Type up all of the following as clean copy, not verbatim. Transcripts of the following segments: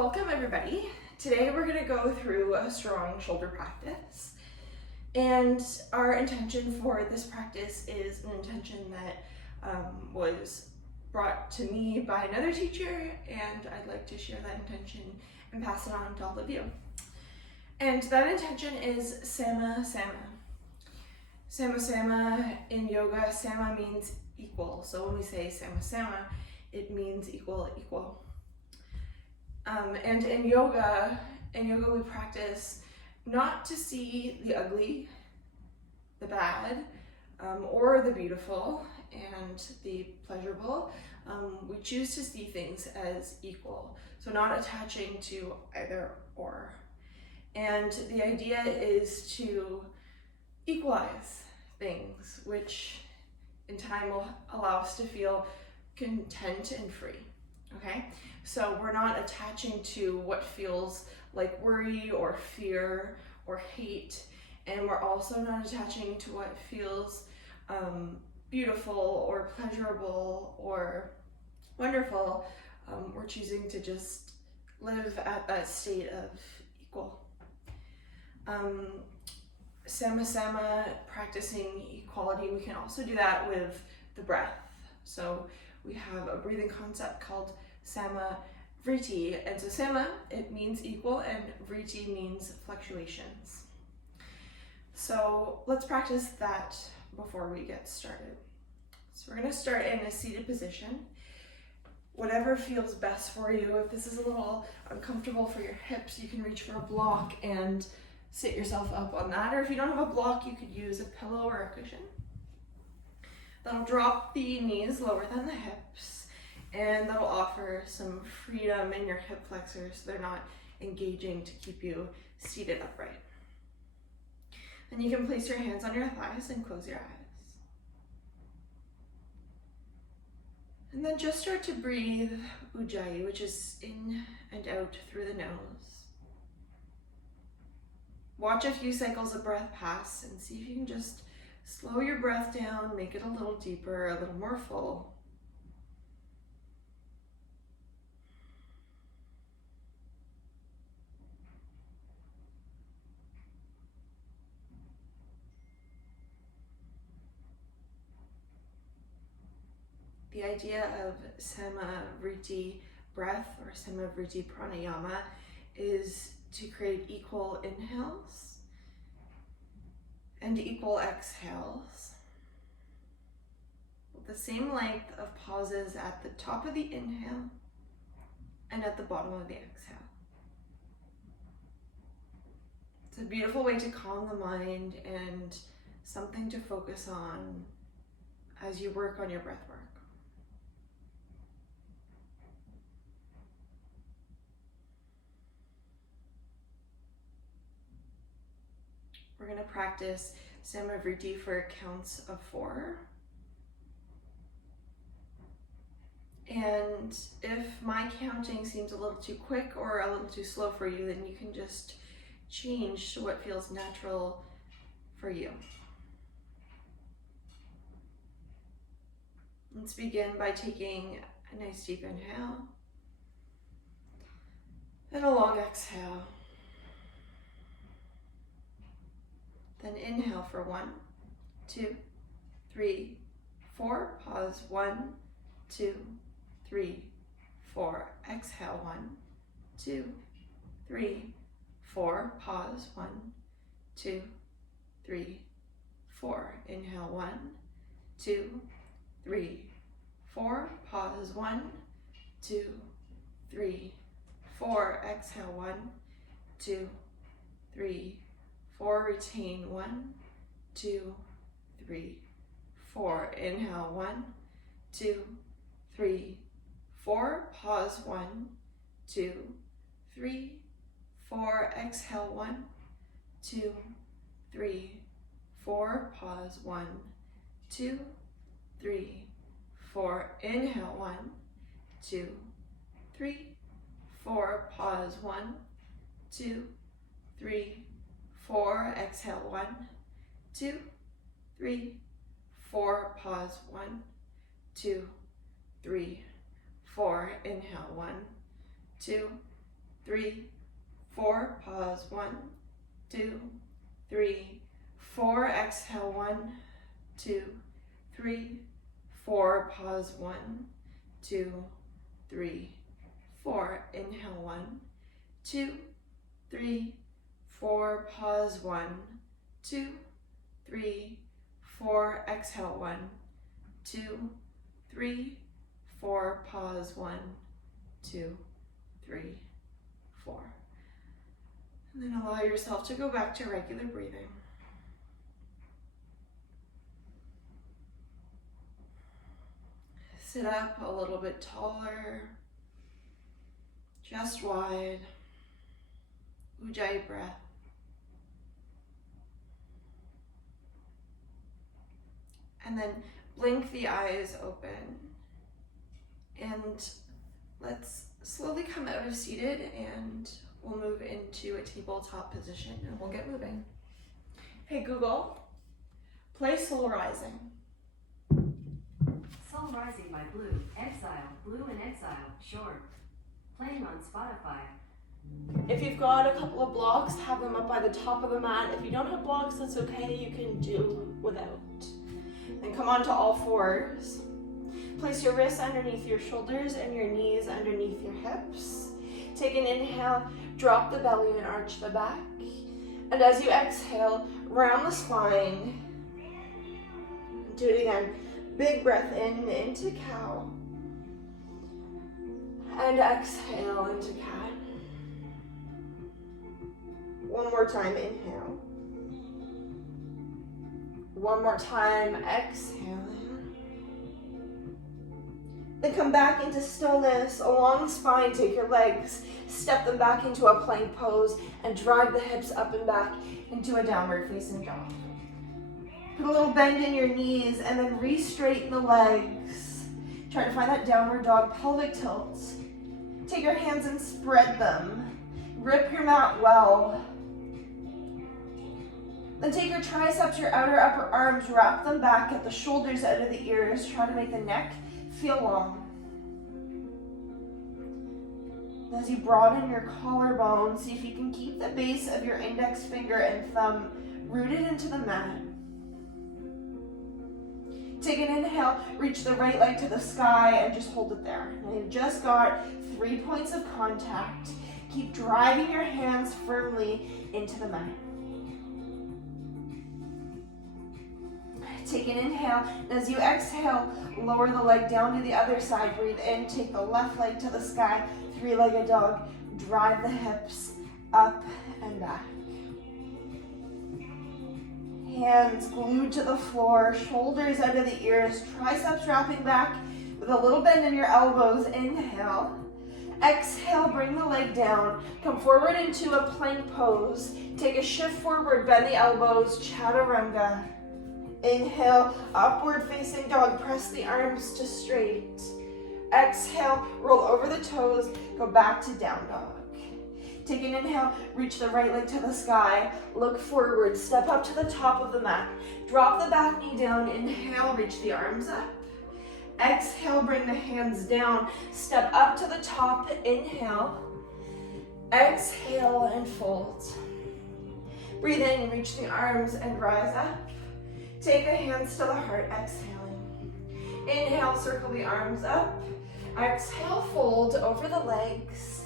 Welcome everybody. Today we're going to go through a strong shoulder practice, and our intention for this practice is an intention that was brought to me by another teacher, and I'd like to share that intention and pass it on to all of you. And that intention is Sama Sama. Sama Sama in yoga, Sama means equal. So when we say Sama Sama, it means equal, equal. And in yoga we practice not to see the ugly, the bad, or the beautiful and the pleasurable. We choose to see things as equal, so not attaching to either or. And the idea is to equalize things, which in time will allow us to feel content and free. Okay, so we're not attaching to what feels like worry or fear or hate, and we're also not attaching to what feels beautiful or pleasurable or wonderful. We're choosing to just live at that state of equal. Sama Sama, practicing equality, we can also do that with the breath. So we have a breathing concept called Sama Vritti. And so Sama, it means equal, and Vritti means fluctuations. So let's practice that before we get started. So we're going to start in a seated position. Whatever feels best for you. If this is a little uncomfortable for your hips, you can reach for a block and sit yourself up on that. Or if you don't have a block, you could use a pillow or a cushion. That'll drop the knees lower than the hips, and that'll offer some freedom in your hip flexors so they're not engaging to keep you seated upright. And you can place your hands on your thighs and close your eyes. And then just start to breathe Ujjayi, which is in and out through the nose. Watch a few cycles of breath pass and see if you can just slow your breath down, make it a little deeper, a little more full. The idea of Sama Vritti breath or Sama Vritti pranayama is to create equal inhales and equal exhales, with the same length of pauses at the top of the inhale and at the bottom of the exhale. It's a beautiful way to calm the mind and something to focus on as you work on your breath work. We're going to practice Sama Vritti for counts of 4. And if my counting seems a little too quick or a little too slow for you, then you can just change to what feels natural for you. Let's begin by taking a nice deep inhale and a long exhale. Then inhale for 1, 2, 3, 4. Pause. 1, 2, 3, 4. Exhale. 1, 2, 3, 4. Pause. 1, 2, 3, 4. Inhale. 1, 2, 3, 4. Pause. 1, 2, 3, 4. Exhale. 1, 2, 3, 4. Retain. 1, 2, 3, 4. Inhale. 1, 2, 3, 4. Pause. 1, 2, 3, 4. Exhale. 1, 2, 3, 4. Pause. 1, 2, 3, 4. Inhale. 1, 2, 3, 4. Pause. 1, 2, 3, 4. Exhale. 1, 2, 3, 4. Pause. 1, 2, 3, 4. Inhale. 1, 2, 3, 4, pause, 1, 2, 3, 4, exhale, 1, 2, 3, 4, pause, 1, 2, 3, 4, inhale, 1, 2, 3, 4, pause, 1, 2, 3, 4, exhale, 1, 2, 3, 4, pause, 1, 2, 3, 4. And then allow yourself to go back to regular breathing. Sit up a little bit taller, chest wide, Ujjayi breath. And then blink the eyes open. And let's slowly come out of seated and we'll move into a tabletop position and we'll get moving. Hey Google, play Soul Rising. Soul Rising by Blue, Exile, Blue and Exile, short. Playing on Spotify. If you've got a couple of blocks, have them up by the top of the mat. If you don't have blocks, that's okay, you can do without. Then come onto all fours. Place your wrists underneath your shoulders and your knees underneath your hips. Take an inhale, drop the belly and arch the back. And as you exhale, round the spine. Do it again. Big breath in, into cow. And exhale into cat. One more time, inhale. One more time, exhaling. Then come back into stillness, along the spine, take your legs, step them back into a plank pose, and drive the hips up and back into a downward facing dog. Put a little bend in your knees, and then re-straighten the legs. Try to find that downward dog pelvic tilt. Take your hands and spread them. Grip your mat well. Then take your triceps, your outer upper arms, wrap them back at the shoulders out of the ears. Try to make the neck feel long. As you broaden your collarbone, see if you can keep the base of your index finger and thumb rooted into the mat. Take an inhale, reach the right leg to the sky and just hold it there. Now you've just got 3 points of contact. Keep driving your hands firmly into the mat. Take an inhale, and as you exhale, lower the leg down to the other side. Breathe in, take the left leg to the sky, three-legged dog. Drive the hips up and back. Hands glued to the floor, shoulders under the ears, triceps wrapping back with a little bend in your elbows. Inhale. Exhale, bring the leg down. Come forward into a plank pose. Take a shift forward, bend the elbows, chaturanga. Inhale, upward facing dog, press the arms to straight. Exhale, roll over the toes, go back to down dog. Take an inhale, reach the right leg to the sky, look forward, step up to the top of the mat. Drop the back knee down, inhale, reach the arms up. Exhale, bring the hands down, step up to the top, inhale. Exhale and fold. Breathe in, reach the arms and rise up. Take the hands to the heart, exhaling. Inhale, circle the arms up. Exhale, fold over the legs.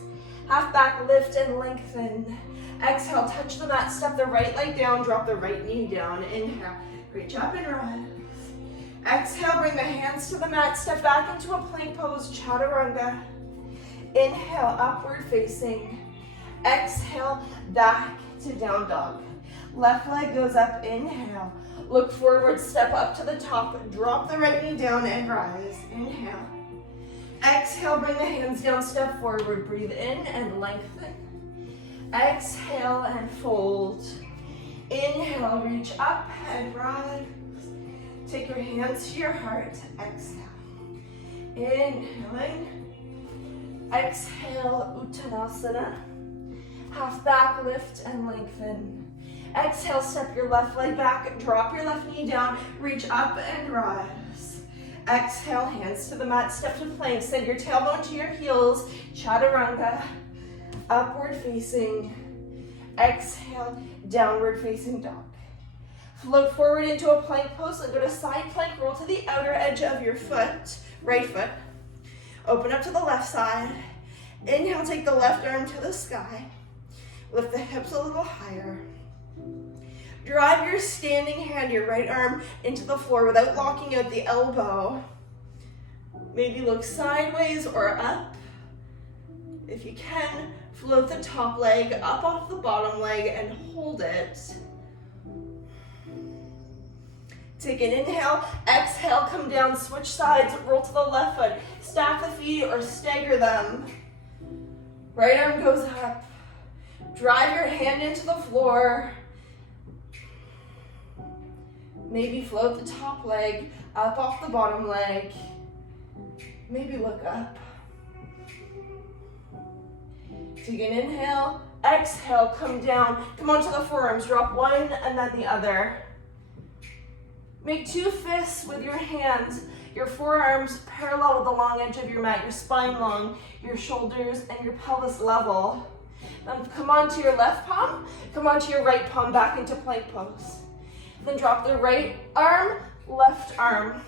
Half back, lift and lengthen. Exhale, touch the mat, step the right leg down, drop the right knee down. Inhale, reach up and rise. Exhale, bring the hands to the mat, step back into a plank pose, chaturanga. Inhale, upward facing. Exhale, back to down dog. Left leg goes up, inhale. Look forward, step up to the top, drop the right knee down and rise. Inhale. Exhale, bring the hands down, step forward, breathe in and lengthen. Exhale and fold. Inhale, reach up and rise. Take your hands to your heart, exhale. Inhaling. Exhale, Uttanasana. Half back, lift and lengthen. Exhale, step your left leg back, drop your left knee down, reach up and rise. Exhale, hands to the mat, step to plank, send your tailbone to your heels, chaturanga. upward facing. Exhale, downward facing dog. Float forward into a plank pose and go to side plank. Roll to the outer edge of your foot, right foot. Open up to the left side. Inhale, take the left arm to the sky. Lift the hips a little higher. Drive your standing hand, your right arm, into the floor without locking out the elbow. Maybe look sideways or up. If you can, float the top leg up off the bottom leg and hold it. Take an inhale, exhale, come down, switch sides, roll to the left foot. Stack the feet or stagger them. Right arm goes up. Drive your hand into the floor. Maybe float the top leg up off the bottom leg. Maybe look up. Take an inhale, exhale, come down. Come onto the forearms, drop one and then the other. Make two fists with your hands, your forearms parallel with the long edge of your mat, your spine long, your shoulders and your pelvis level. Then come onto your left palm, come onto your right palm back into plank pose. Then drop the right arm, left arm.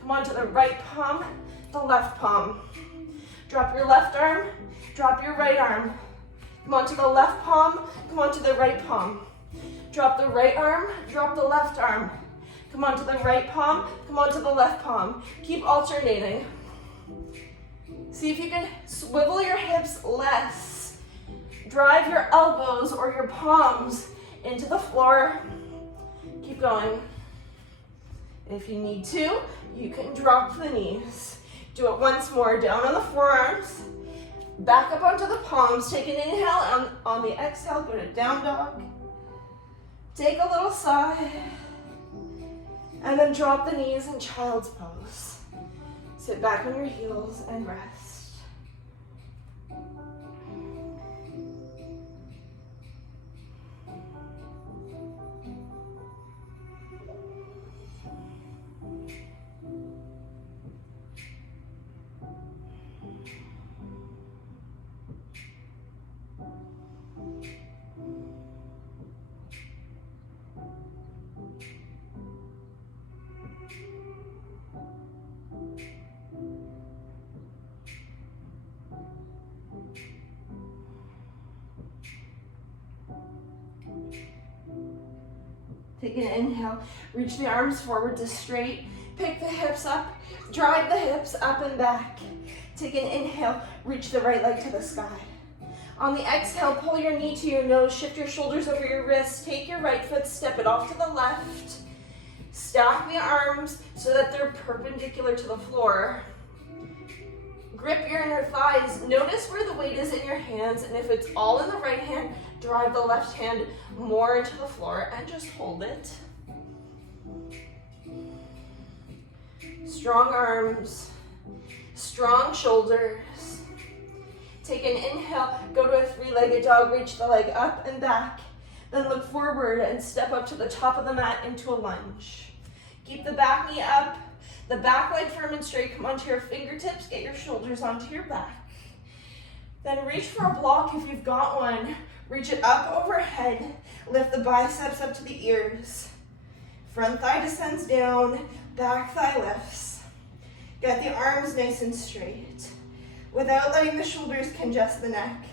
Come onto the right palm, the left palm. Drop your left arm, drop your right arm. Come onto the left palm, come onto the right palm. Drop the right arm, drop the left arm. Come onto the right palm, come onto the left palm. Keep alternating. See if you can swivel your hips less. Drive your elbows or your palms into the floor. Keep going. If you need to, you can drop the knees. Do it once more, down on the forearms. Back up onto the palms. Take an inhale, on the exhale, go to down dog. Take a little sigh. And then drop the knees in child's pose. Sit back on your heels and rest. Take an inhale, reach the arms forward to straight, pick the hips up, drive the hips up and back. Take an inhale, reach the right leg to the sky. On the exhale, pull your knee to your nose, shift your shoulders over your wrists, take your right foot, step it off to the left. Stack the arms so that they're perpendicular to the floor. Grip your inner thighs. Notice where the weight is in your hands, and if it's all in the right hand, drive the left hand more into the floor and just hold it. Strong arms, strong shoulders. Take an inhale, go to a three-legged dog, reach the leg up and back. Then look forward and step up to the top of the mat into a lunge. Keep the back knee up, the back leg firm and straight. Come onto your fingertips, get your shoulders onto your back. Then reach for a block if you've got one. Reach it up overhead. Lift the biceps up to the ears. Front thigh descends down, back thigh lifts. Get the arms nice and straight without letting the shoulders congest the neck.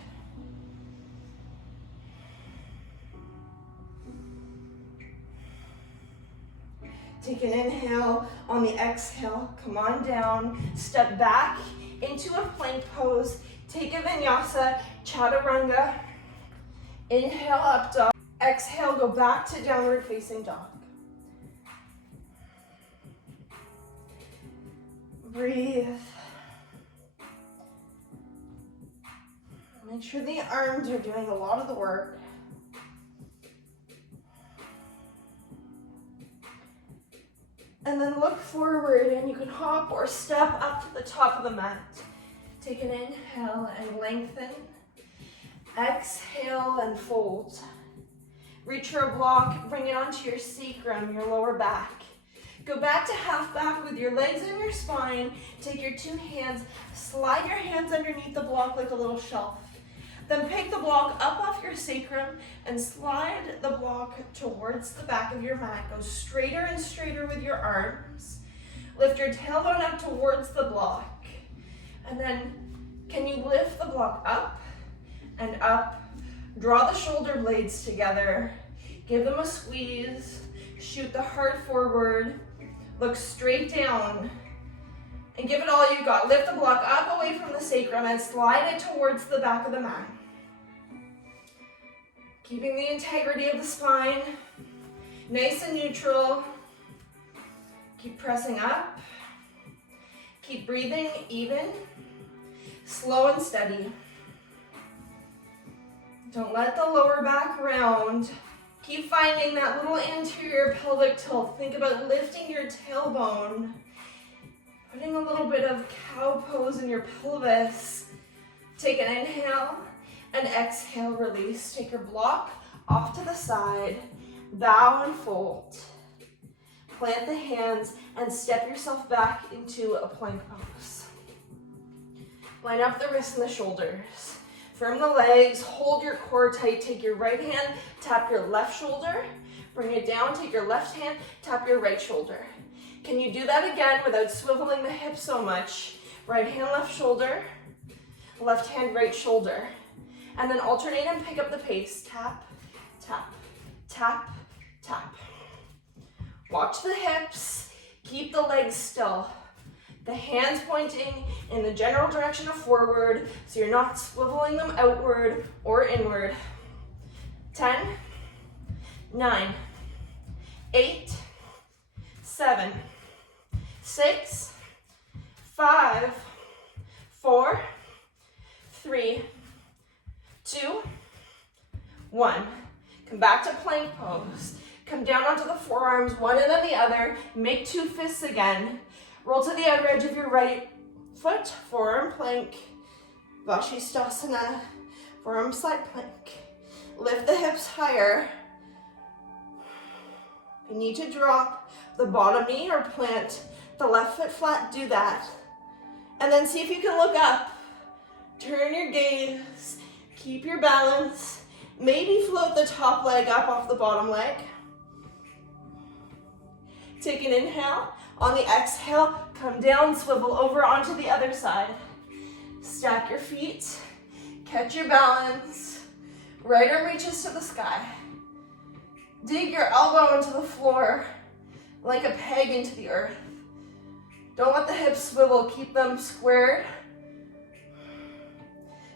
Take an inhale, on the exhale, come on down, step back into a plank pose, take a vinyasa, chaturanga. Inhale, up dog. Exhale, go back to downward facing dog. Breathe. Make sure the arms are doing a lot of the work. And then look forward and you can hop or step up to the top of the mat. Take an inhale and lengthen. Exhale and fold. Reach for a block, bring it onto your sacrum, your lower back. Go back to half back with your legs and your spine. Take your two hands, slide your hands underneath the block like a little shelf. Then pick the block up off your sacrum and slide the block towards the back of your mat. Go straighter and straighter with your arms. Lift your tailbone up towards the block. And then can you lift the block up and up? Draw the shoulder blades together. Give them a squeeze. Shoot the heart forward. Look straight down. And give it all you got. Lift the block up away from the sacrum and slide it towards the back of the mat. Keeping the integrity of the spine. Nice and neutral. Keep pressing up. Keep breathing even. Slow and steady. Don't let the lower back round. Keep finding that little anterior pelvic tilt. Think about lifting your tailbone. Putting a little bit of cow pose in your pelvis. Take an inhale and exhale, release. Take your block off to the side. Bow and fold. Plant the hands and step yourself back into a plank pose. Line up the wrists and the shoulders. Firm the legs, hold your core tight. Take your right hand, tap your left shoulder. Bring it down, take your left hand, tap your right shoulder. Can you do that again without swiveling the hips so much? Right hand, left shoulder, left hand, right shoulder. And then alternate and pick up the pace. Tap, tap, tap, tap. Watch the hips, keep the legs still. The hands pointing in the general direction of forward, so you're not swiveling them outward or inward. 10, 9, 8, 7, 6, 5, 4, 3, 2, 1. Come back to plank pose. Come down onto the forearms, one and then the other. Make two fists again. Roll to the outer edge of your right foot, forearm plank. Vashisthasana, forearm side plank. Lift the hips higher. If you need to drop the bottom knee or plant the left foot flat, do that. And then see if you can look up. Turn your gaze, keep your balance. Maybe float the top leg up off the bottom leg. Take an inhale. On the exhale, come down, swivel over onto the other side. Stack your feet, catch your balance. Right arm reaches to the sky. Dig your elbow into the floor like a peg into the earth. Don't let the hips swivel, keep them squared.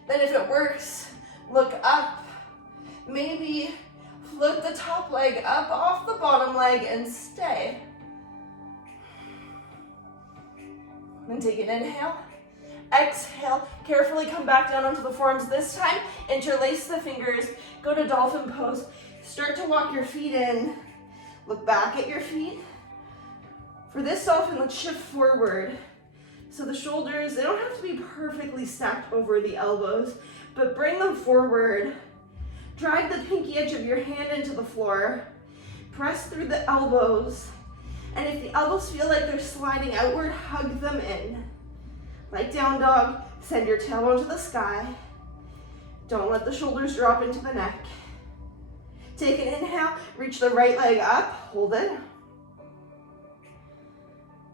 Then if it works, look up. Maybe float the top leg up off the bottom leg and stay. Then take an inhale. Exhale, carefully come back down onto the forearms. This time, interlace the fingers, go to dolphin pose. Start to walk your feet in. Look back at your feet. For this dolphin, let's shift forward. So the shoulders, they don't have to be perfectly stacked over the elbows, but bring them forward. Drag the pinky edge of your hand into the floor. Press through the elbows. And if the elbows feel like they're sliding outward, hug them in. Like down dog, send your tailbone to the sky. Don't let the shoulders drop into the neck. Take an inhale, reach the right leg up, hold it.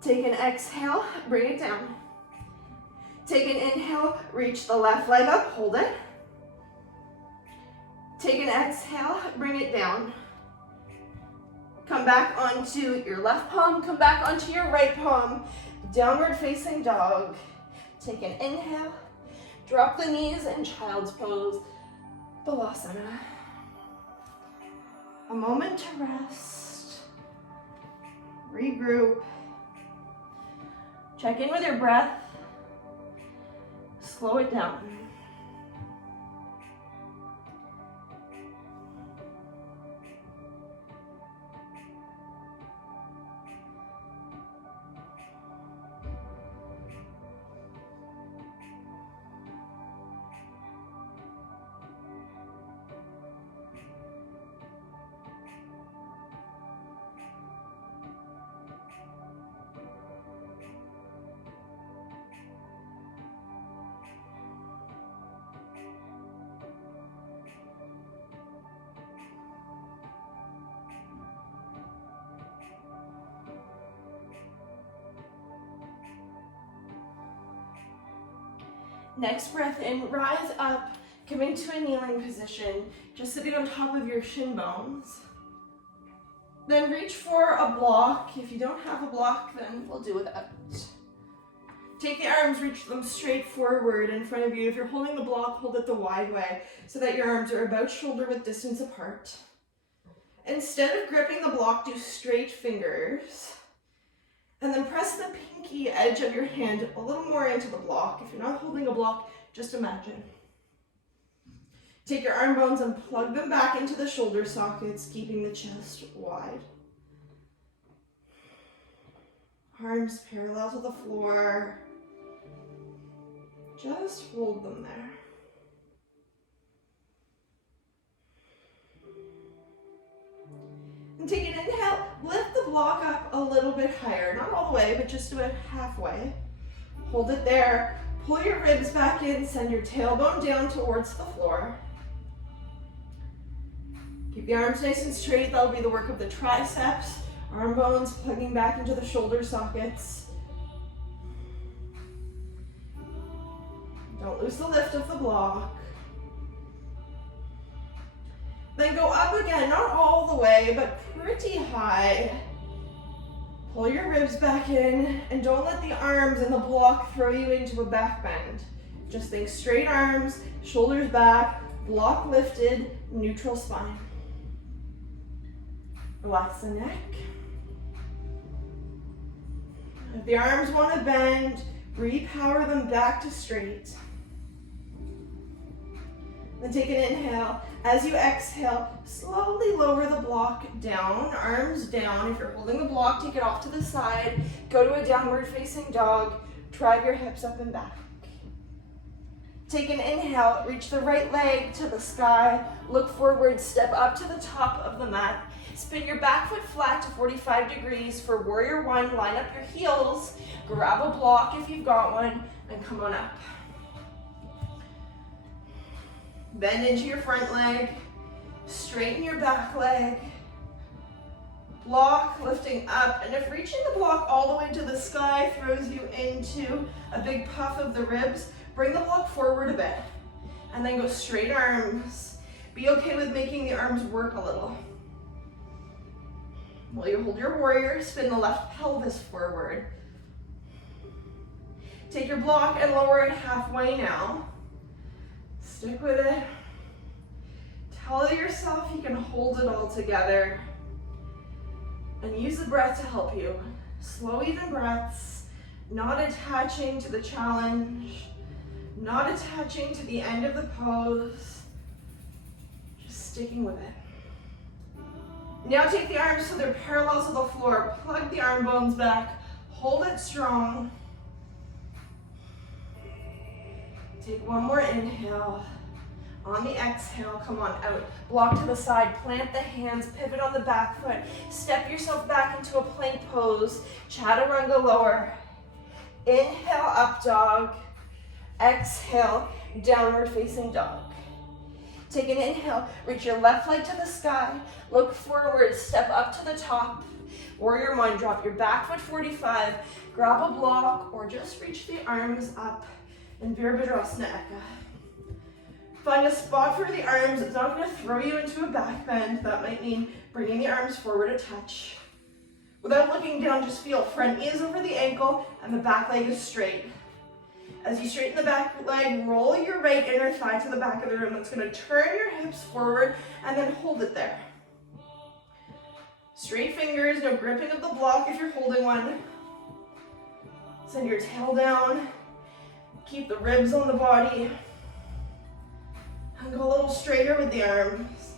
Take an exhale, bring it down. Take an inhale, reach the left leg up, hold it. Take an exhale, bring it down. Come back onto your left palm, come back onto your right palm. Downward facing dog. Take an inhale, drop the knees in child's pose, Balasana. A moment to rest, regroup. Check in with your breath, slow it down. Next breath in, rise up, coming to a kneeling position, just sitting on top of your shin bones. Then reach for a block. If you don't have a block, then we'll do without. Take the arms, reach them straight forward in front of you. If you're holding the block, hold it the wide way so that your arms are about shoulder width distance apart. Instead of gripping the block, do straight fingers. And then press the pinky edge of your hand a little more into the block. If you're not holding a block, just imagine. Take your arm bones and plug them back into the shoulder sockets, keeping the chest wide. Arms parallel to the floor. Just hold them there. And take an inhale, lift the block up a little bit higher. Not all the way, but just about halfway. Hold it there. Pull your ribs back in, send your tailbone down towards the floor. Keep the arms nice and straight. That'll be the work of the triceps. Arm bones plugging back into the shoulder sockets. Don't lose the lift of the block. Then go up again, not all the way, but pretty high. Pull your ribs back in, and don't let the arms and the block throw you into a back bend. Just think straight arms, shoulders back, block lifted, neutral spine. Relax the neck. If the arms want to bend, repower them back to straight. Then take an inhale. As you exhale, slowly lower the block down, arms down. If you're holding the block, take it off to the side. Go to a downward facing dog. Drive your hips up and back. Take an inhale, reach the right leg to the sky. Look forward, step up to the top of the mat. Spin your back foot flat to 45 degrees for warrior one. Line up your heels. Grab a block if you've got one, and come on up. Bend into your front leg, straighten your back leg, block lifting up, and if reaching the block all the way to the sky throws you into a big puff of the ribs, bring the block forward a bit, and then go straight arms. Be okay with making the arms work a little. While you hold your warrior, spin the left pelvis forward. Take your block and lower it halfway now. Stick with it. Tell yourself you can hold it all together. And use the breath to help you. Slow, even breaths, not attaching to the challenge, not attaching to the end of the pose, just sticking with it. Now take the arms so they're parallel to the floor. Plug the arm bones back, hold it strong. Take one more inhale. On the exhale, come on out. Block to the side, plant the hands, pivot on the back foot. Step yourself back into a plank pose. Chaturanga lower. Inhale, up dog. Exhale, downward facing dog. Take an inhale, reach your left leg to the sky. Look forward, step up to the top. Warrior one, drop your back foot 45. Grab a block or just reach the arms up. And Virabhadrasana Eka. Find a spot for the arms. It's not going to throw you into a back bend. That might mean bringing the arms forward a touch. Without looking down, just feel front knee is over the ankle and the back leg is straight. As you straighten the back leg, roll your right inner thigh to the back of the room. That's going to turn your hips forward and then hold it there. Straight fingers, no gripping of the block if you're holding one. Send your tail down. Keep the ribs on the body. And go a little straighter with the arms.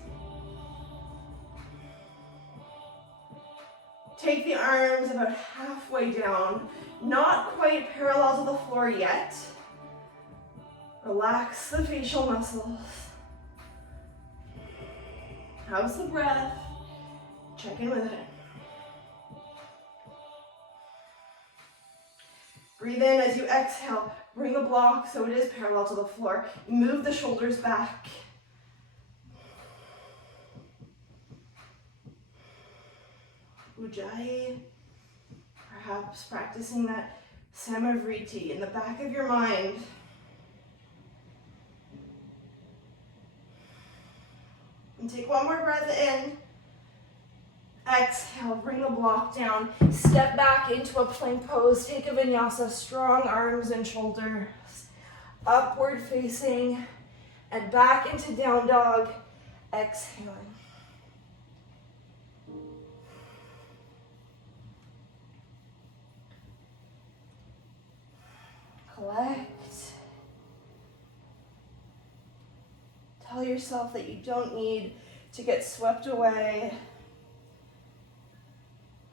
Take the arms about halfway down. Not quite parallel to the floor yet. Relax the facial muscles. How's the breath? Check in with it. Breathe in as you exhale. Bring the block so it is parallel to the floor. Move the shoulders back. Ujjayi. Perhaps practicing that Samavriti in the back of your mind. And take one more breath in. Exhale, bring the block down. Step back into a plank pose. Take a vinyasa, strong arms and shoulders. Upward facing and back into down dog. Exhaling. Collect. Tell yourself that you don't need to get swept away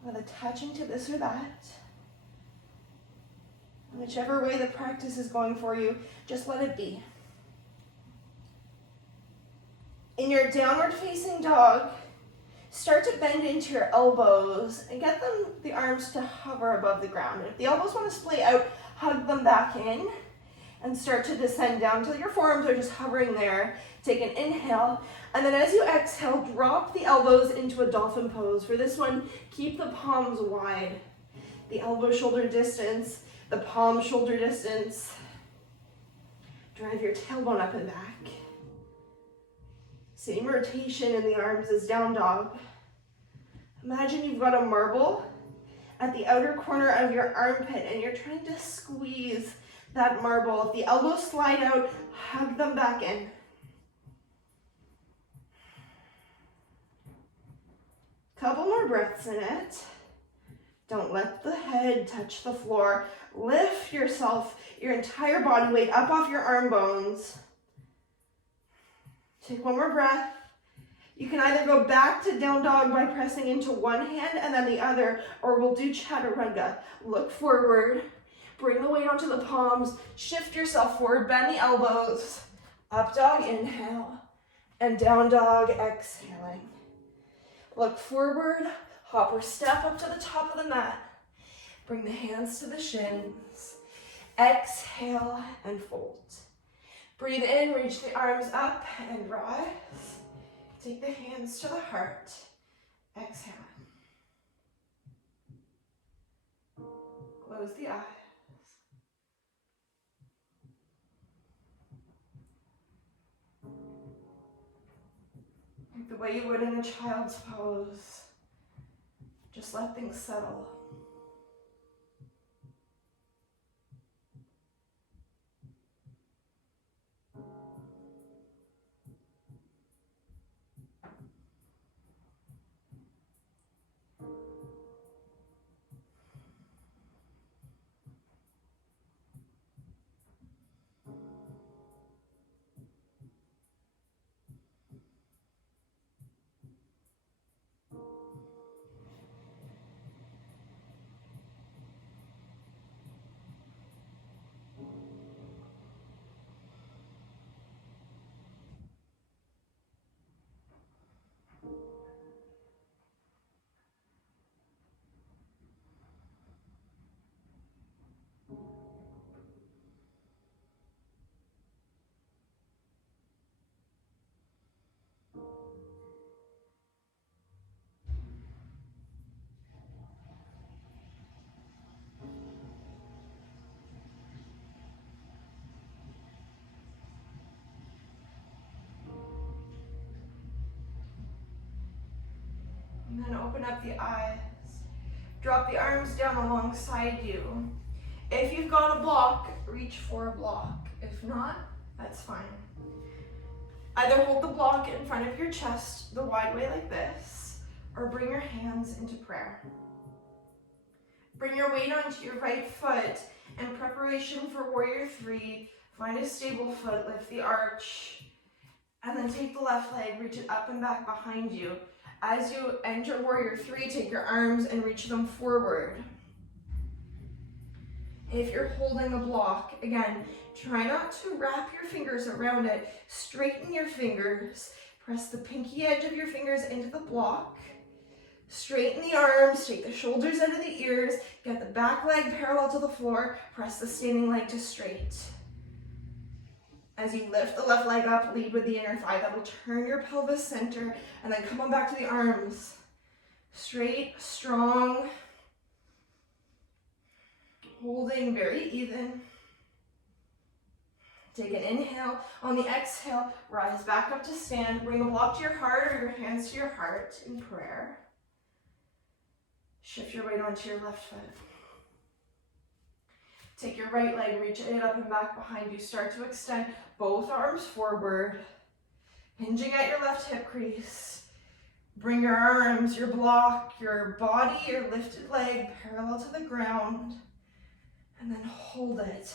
with attaching to this or that. Whichever way the practice is going for you, just let it be. In your downward facing dog, start to bend into your elbows and get the arms to hover above the ground. And if the elbows want to splay out, hug them back in and start to descend down until your forearms are just hovering there. Take an inhale, and then as you exhale, drop the elbows into a dolphin pose. For this one, keep the palms wide. The elbow-shoulder distance, the palm-shoulder distance. Drive your tailbone up and back. Same rotation in the arms as down dog. Imagine you've got a marble at the outer corner of your armpit and you're trying to squeeze that marble. If the elbows slide out, hug them back in. Couple more breaths in it. Don't let the head touch the floor. Lift yourself, your entire body weight up off your arm bones. Take one more breath. You can either go back to down dog by pressing into one hand and then the other, or we'll do chaturanga. Look forward, bring the weight onto the palms, shift yourself forward, bend the elbows. Up dog, inhale, and down dog, exhaling. Look forward, hop or step up to the top of the mat. Bring the hands to the shins. Exhale and fold. Breathe in, reach the arms up and rise. Take the hands to the heart. Exhale. Close the eyes. Like the way you would in a child's pose. Just let things settle. And then open up the eyes. Drop the arms down alongside you. If you've got a block, reach for a block. If not, that's fine. Either hold the block in front of your chest the wide way like this, or bring your hands into prayer. Bring your weight onto your right foot in preparation for Warrior 3. Find a stable foot, lift the arch, and then take the left leg, reach it up and back behind you. As you enter Warrior 3, take your arms and reach them forward. If you're holding a block, again, try not to wrap your fingers around it. Straighten your fingers. Press the pinky edge of your fingers into the block. Straighten the arms, take the shoulders out of the ears, get the back leg parallel to the floor, press the standing leg to straight. As you lift the left leg up, lead with the inner thigh. That will turn your pelvis center, and then come on back to the arms. Straight, strong, holding very even. Take an inhale. On the exhale, rise back up to stand. Bring a block to your heart or your hands to your heart in prayer. Shift your weight onto your left foot. Take your right leg, reach it up and back behind you. Start to extend both arms forward, hinging at your left hip crease. Bring your arms, your block, your body, your lifted leg parallel to the ground, and then hold it.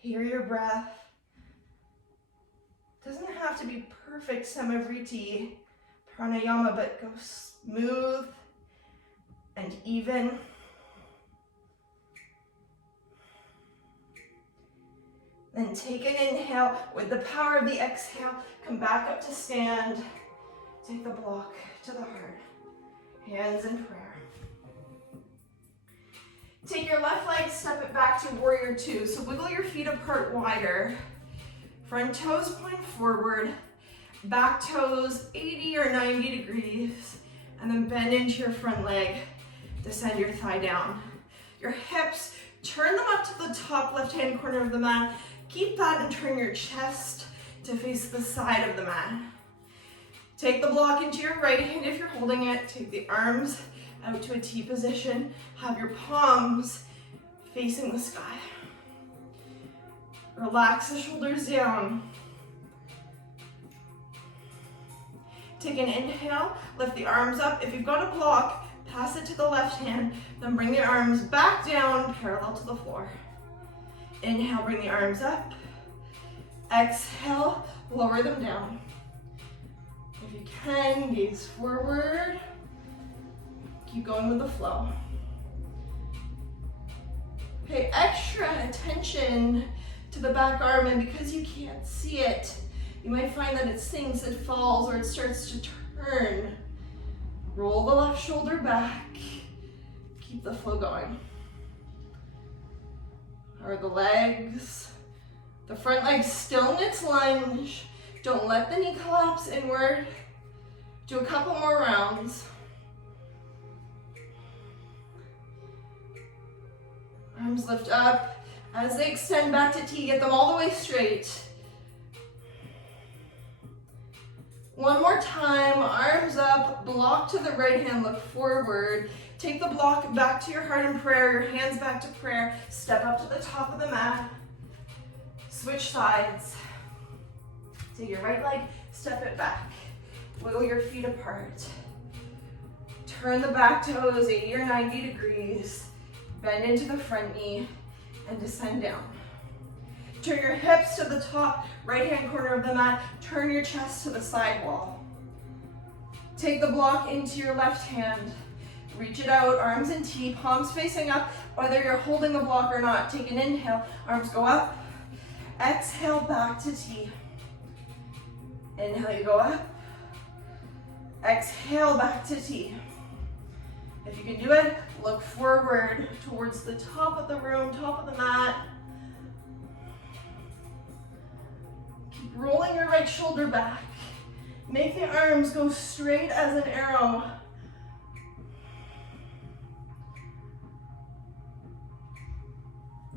Hear your breath. Doesn't have to be perfect Samavriti pranayama, but go smooth and even. Then take an inhale. With the power of the exhale, come back up to stand. Take the block to the heart. Hands in prayer. Take your left leg, step it back to warrior two. So wiggle your feet apart wider. Front toes point forward. Back toes 80 or 90 degrees. And then bend into your front leg. Descend your thigh down. Your hips, turn them up to the top left-hand corner of the mat. Keep that and turn your chest to face the side of the mat. Take the block into your right hand if you're holding it. Take the arms out to a T position. Have your palms facing the sky. Relax the shoulders down. Take an inhale, lift the arms up. If you've got a block, pass it to the left hand, then bring the arms back down parallel to the floor. Inhale, bring the arms up. Exhale, lower them down. If you can, gaze forward. Keep going with the flow. Pay extra attention to the back arm, and because you can't see it, you might find that it sinks, it falls, or it starts to turn. Roll the left shoulder back. Keep the flow going. Are the legs. The front leg still in its lunge. Don't let the knee collapse inward. Do a couple more rounds. Arms lift up. As they extend back to T, get them all the way straight. One more time, arms up, block to the right hand, look forward. Take the block back to your heart in prayer, your hands back to prayer. Step up to the top of the mat. Switch sides. Take your right leg, step it back. Wiggle your feet apart. Turn the back toes 80 or 90 degrees. Bend into the front knee and descend down. Turn your hips to the top right-hand corner of the mat. Turn your chest to the side wall. Take the block into your left hand. Reach it out, arms in T, palms facing up. Whether you're holding the block or not, take an inhale. Arms go up. Exhale, back to T. Inhale, you go up. Exhale, back to T. If you can do it, look forward towards the top of the room, top of the mat. Keep rolling your right shoulder back. Make the arms go straight as an arrow.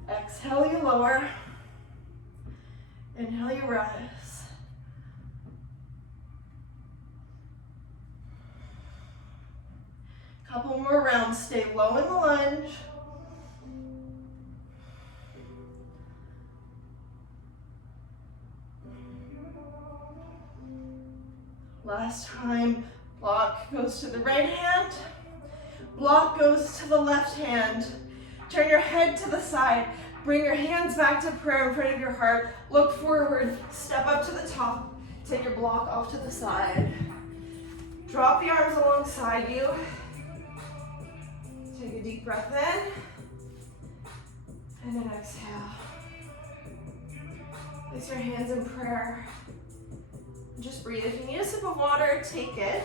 Exhale, you lower. Inhale, you rise. Couple more rounds. Stay low in the lunge. Last time, block goes to the right hand. Block goes to the left hand. Turn your head to the side. Bring your hands back to prayer in front of your heart. Look forward. Step up to the top. Take your block off to the side. Drop the arms alongside you. Take a deep breath in. And then exhale. Place your hands in prayer. Just breathe. If you need a sip of water, take it.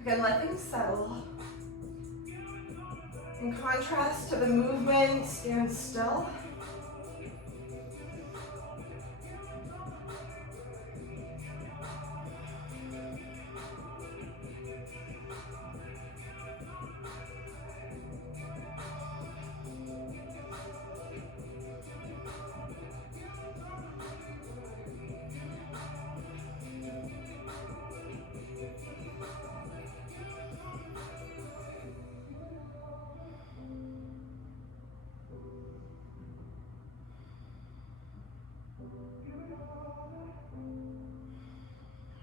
Again, let things settle. In contrast to the movement, stand still.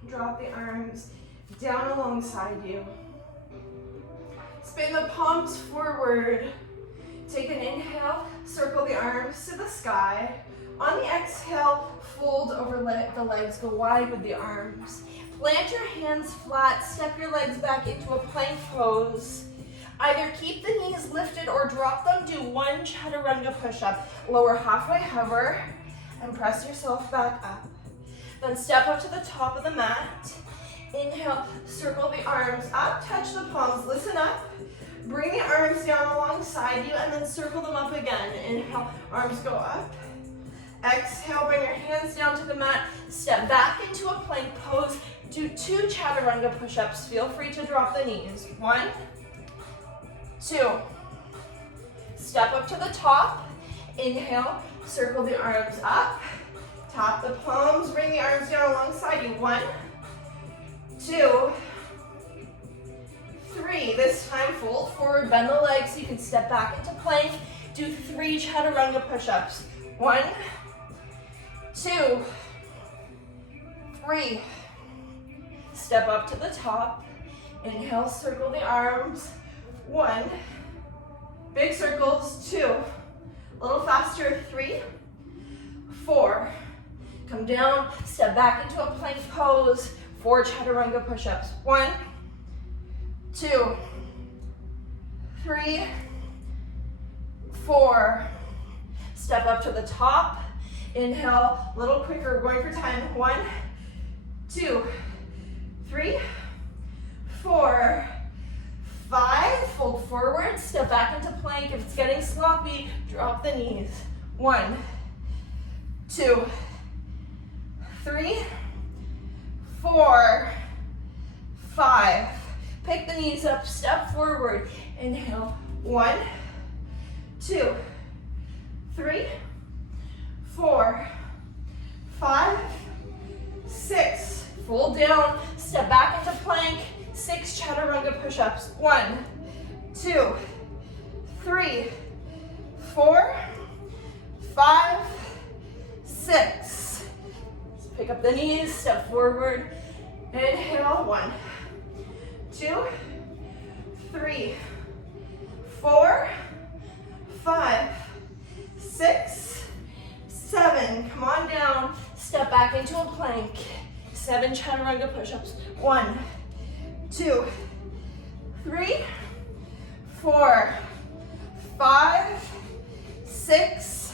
Drop the arms down alongside you. Spin the palms forward. Take an inhale, circle the arms to the sky. On the exhale, fold over the legs, go wide with the arms. Plant your hands flat, step your legs back into a plank pose. Either keep the knees lifted or drop them. Do one chaturanga push-up. Lower halfway hover and press yourself back up. Then step up to the top of the mat. Inhale, circle the arms up, touch the palms, listen up. Bring the arms down alongside you and then circle them up again. Inhale, arms go up. Exhale, bring your hands down to the mat. Step back into a plank pose. Do 2 chaturanga push-ups. Feel free to drop the knees. 1, 2. Step up to the top. Inhale, circle the arms up. Tap the palms, bring the arms down alongside you. 1, 2, 3. This time, fold forward, bend the legs so you can step back into plank. Do 3 chaturanga push-ups. 1, 2, 3. Step up to the top. Inhale, circle the arms. 1. Big circles. 2. A little faster. 3, 4. Come down, step back into a plank pose. 4 chaturanga push-ups. 1, 2, 3, 4. Step up to the top. Inhale, a little quicker, going for time. 1, 2, 3, 4, 5. Fold forward, step back into plank. If it's getting sloppy, drop the knees. 1, 2, 3, 4, 5. Pick the knees up, step forward. Inhale, 1, 2, 3, 4, 5, 6. Fold down, step back into plank. 6 chaturanga push-ups. 1, 2, 3, 4, 5, 6. Let's pick up the knees, step forward. Inhale, 1, 2, 3, 4, 5, 6, 7. Come on down. Step back into a plank. 7 chaturanga push-ups. 1, 2, 3, 4, 5, 6,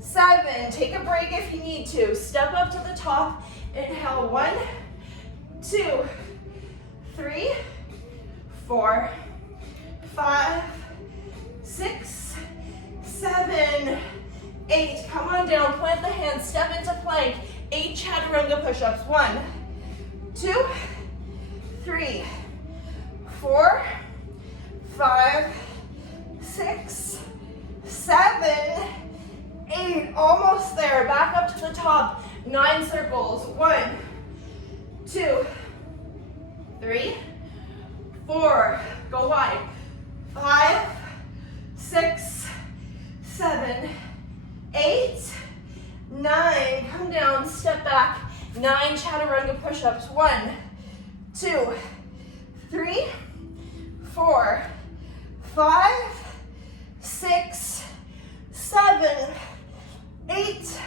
7. Take a break if you need to. Step up to the top. Inhale, 1, 2, 3, 4, 5, 6, 7, 8. Come on down, plant the hands, step into plank. 8 chaturanga push-ups. 1, 2, 3, 4, 5, 6, 7, 8. Almost there. Back up to the top. 9 circles. 1, 2, 3, 4. Go wide. 5, 6, 7, 8, 9. Come down, step back. 9 chaturanga push-ups. 1, 2, 3, 4, 5, 6, 7, 8,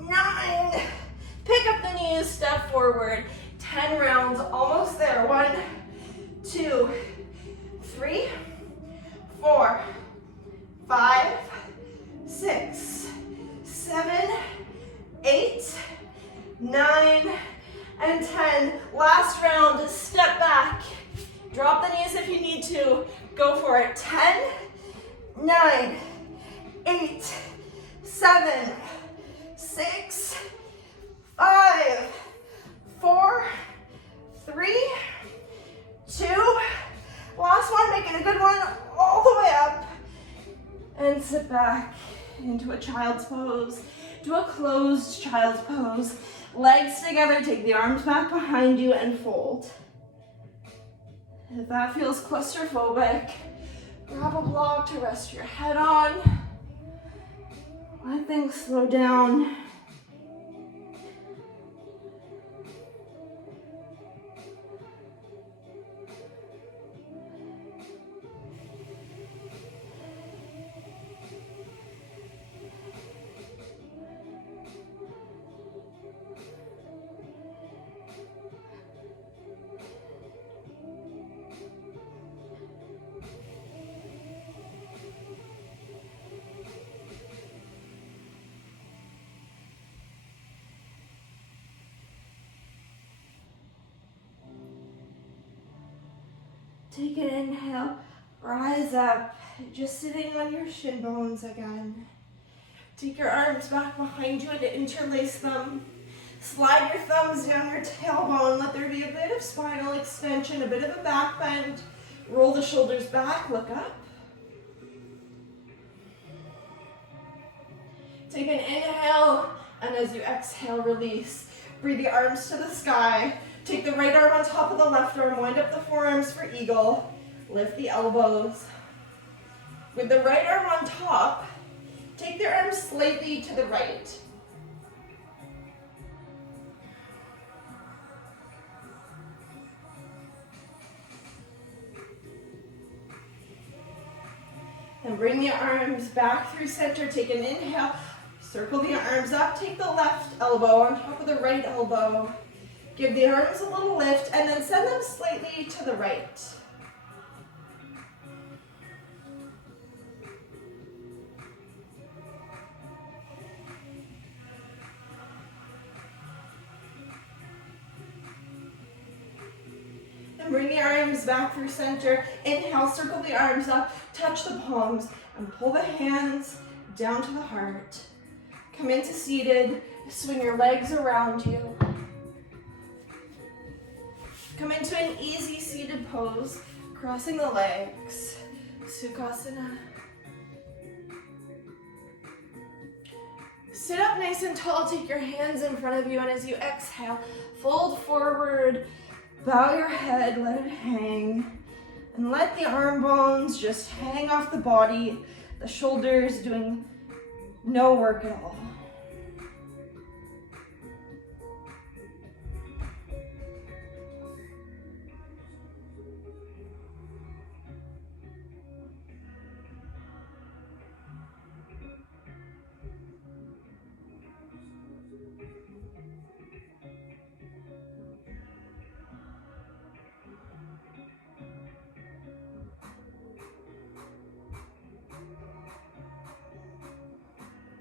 9. Pick up the knees, step forward. 10 rounds, almost there. 1, 2, 3, 4, 5, 6, 7, 8, 9, and 10. Last round is step back. Drop the knees if you need to. Go for it. 10, 9, 8, 7, 6, 5, 4, 3, 2. Last one, make it a good one all the way up. And sit back into a child's pose. Do a closed child's pose. Legs together, take the arms back behind you and fold. If that feels claustrophobic, grab a block to rest your head on. Let things slow down. Take an inhale, rise up, just sitting on your shin bones again. Take your arms back behind you and interlace them. Slide your thumbs down your tailbone. Let there be a bit of spinal extension, a bit of a back bend. Roll the shoulders back, look up. Take an inhale, and as you exhale, release. Breathe the arms to the sky. Take the right arm on top of the left arm. Wind up the forearms for eagle. Lift the elbows. With the right arm on top, take the arm slightly to the right. And bring the arms back through center. Take an inhale. Circle the arms up. Take the left elbow on top of the right elbow. Give the arms a little lift and then send them slightly to the right. And bring the arms back through center. Inhale, circle the arms up, touch the palms, and pull the hands down to the heart. Come into seated, swing your legs around you. Come into an easy seated pose, crossing the legs, Sukhasana. Sit up nice and tall, take your hands in front of you, and as you exhale, fold forward, bow your head, let it hang, and let the arm bones just hang off the body, the shoulders doing no work at all.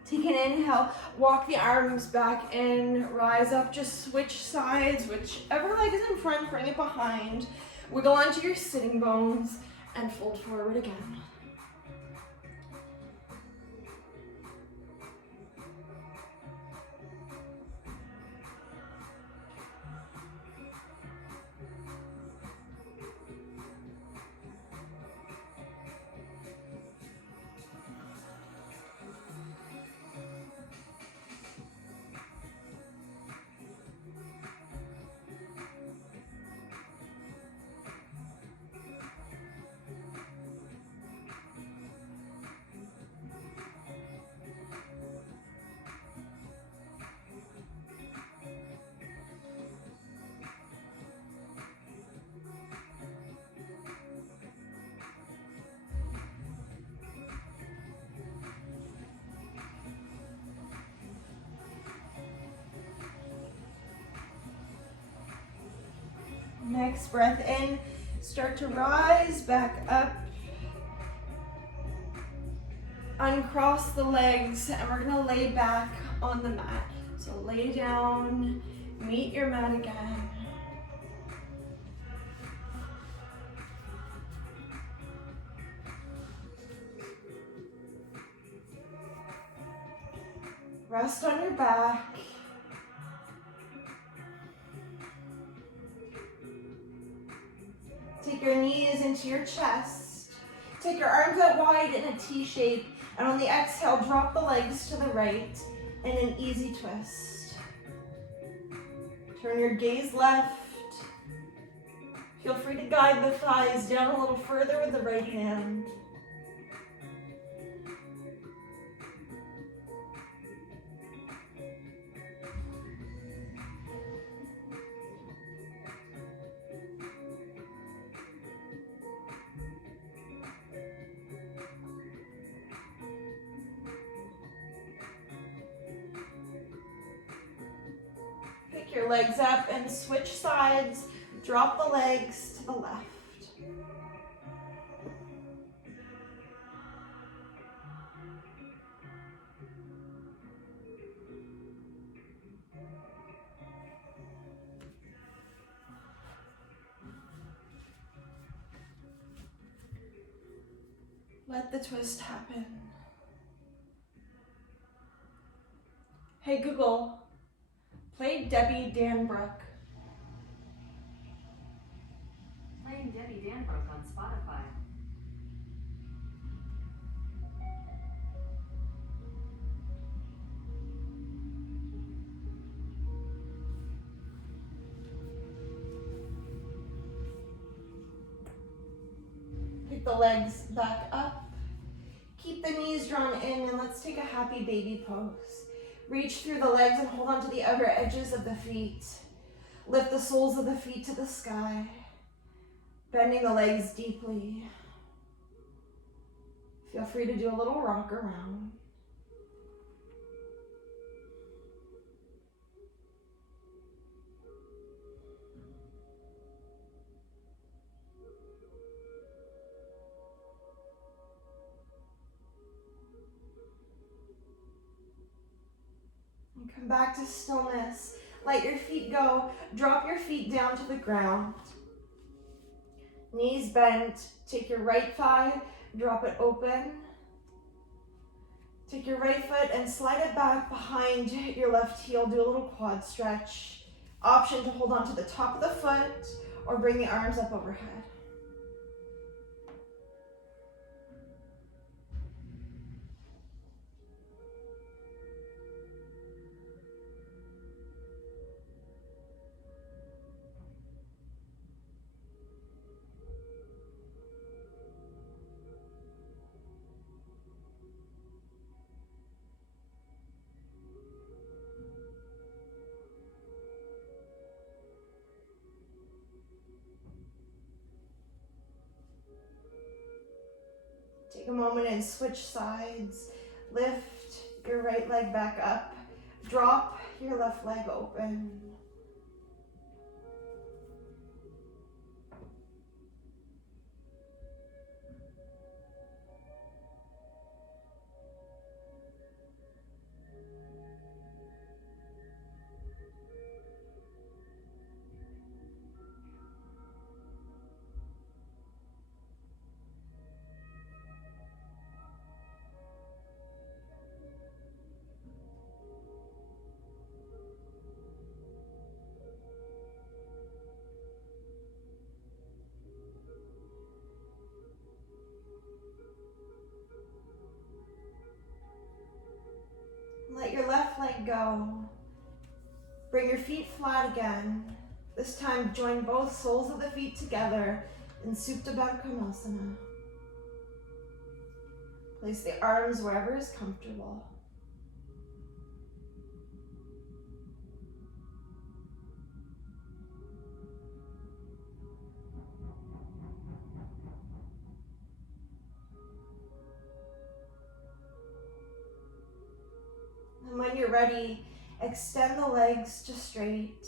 Take an inhale, walk the arms back in, rise up, just switch sides, whichever leg is in front, bring it behind. Wiggle onto your sitting bones and fold forward again. Next breath in, start to rise back up. Uncross the legs and we're gonna lay back on the mat. So lay down, meet your mat again. Rest on your back. Take your knees into your chest. Take your arms out wide in a T shape. And on the exhale, drop the legs to the right in an easy twist. Turn your gaze left. Feel free to guide the thighs down a little further with the right hand. Pick your legs up and switch sides. Drop the legs to the left. Let the twist happen. Hey Google, play Debbie Danbrook. Playing Debbie Danbrook on Spotify. Pick the legs back up. Keep the knees drawn in, and let's take a happy baby pose. Reach through the legs and hold on to the outer edges of the feet. Lift the soles of the feet to the sky, bending the legs deeply. Feel free to do a little rock around. And come back to stillness. Let your feet go. Drop your feet down to the ground. Knees bent. Take your right thigh, drop it open. Take your right foot and slide it back behind your left heel. Do a little quad stretch. Option to hold on to the top of the foot or bring the arms up overhead. Take a moment and switch sides. Lift your right leg back up. Drop your left leg open. Let your left leg go. Bring your feet flat again. This time join both soles of the feet together in Supta Baddha Konasana. Place the arms wherever is comfortable. And when you're ready, extend the legs to straight.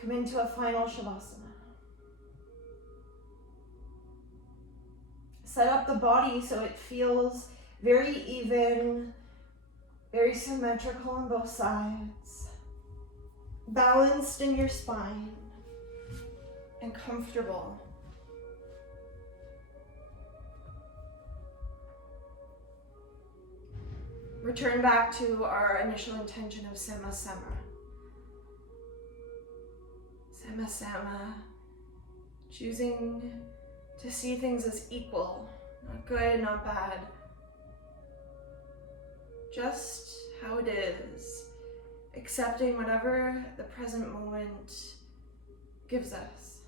Come into a final Shavasana. Set up the body so it feels very even, very symmetrical on both sides. Balanced in your spine and comfortable. Return back to our initial intention of Sama Sama. Sama Sama, choosing to see things as equal, not good, not bad. Just how it is, accepting whatever the present moment gives us.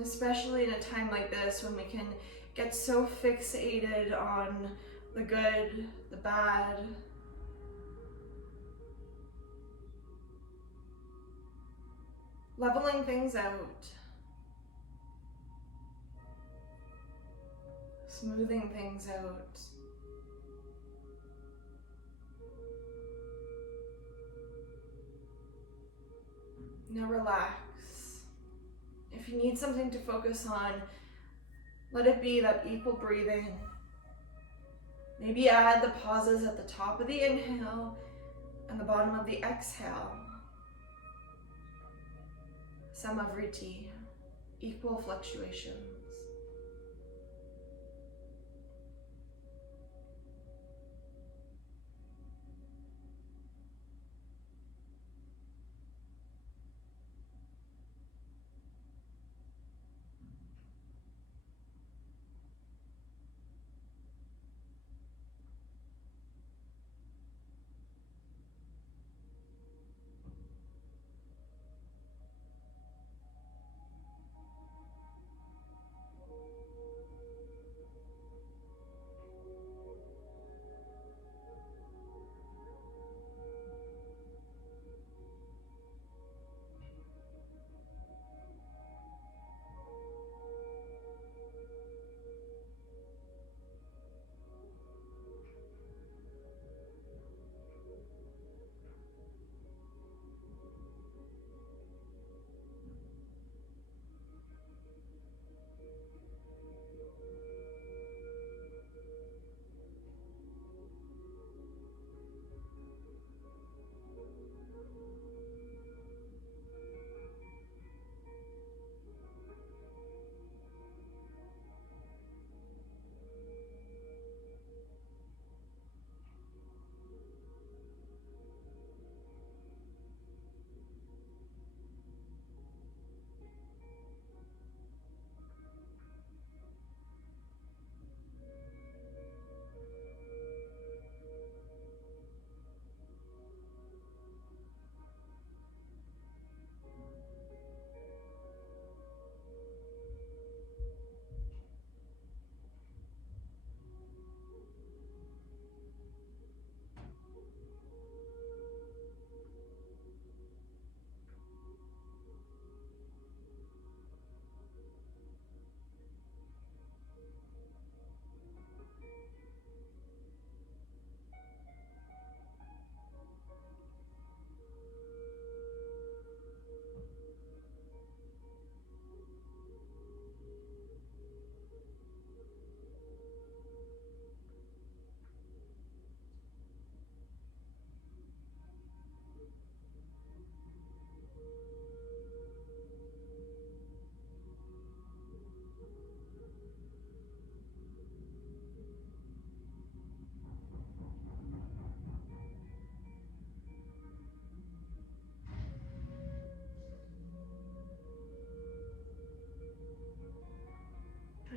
Especially in a time like this when we can get so fixated on the good, the bad. Leveling things out. Smoothing things out. Now relax. If you need something to focus on, let it be that equal breathing. Maybe add the pauses at the top of the inhale and the bottom of the exhale. Samavriti, equal fluctuations.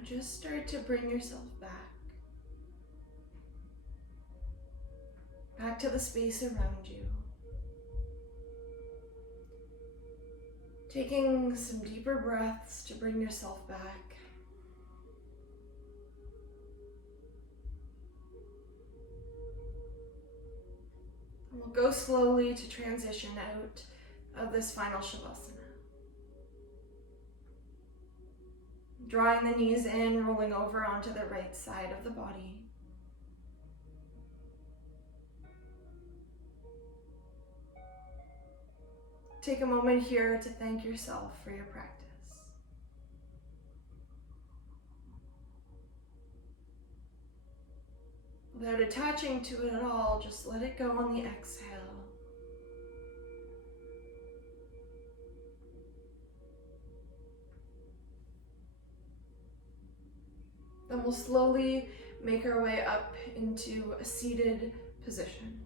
just start to bring yourself back. Back to the space around you. Taking some deeper breaths to bring yourself back. And we'll go slowly to transition out of this final Shavasana. Drawing the knees in, rolling over onto the right side of the body. Take a moment here to thank yourself for your practice. Without attaching to it at all, just let it go on the exhale. Then we'll slowly make our way up into a seated position.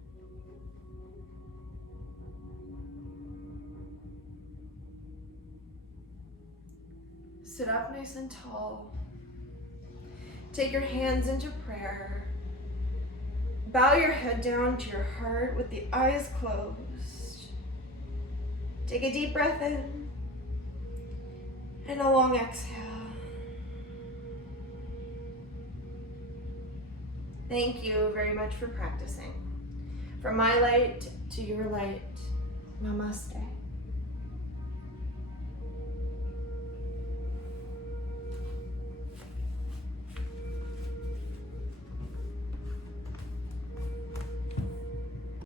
Sit up nice and tall. Take your hands into prayer. Bow your head down to your heart with the eyes closed. Take a deep breath in and a long exhale. Thank you very much for practicing. From my light to your light, namaste.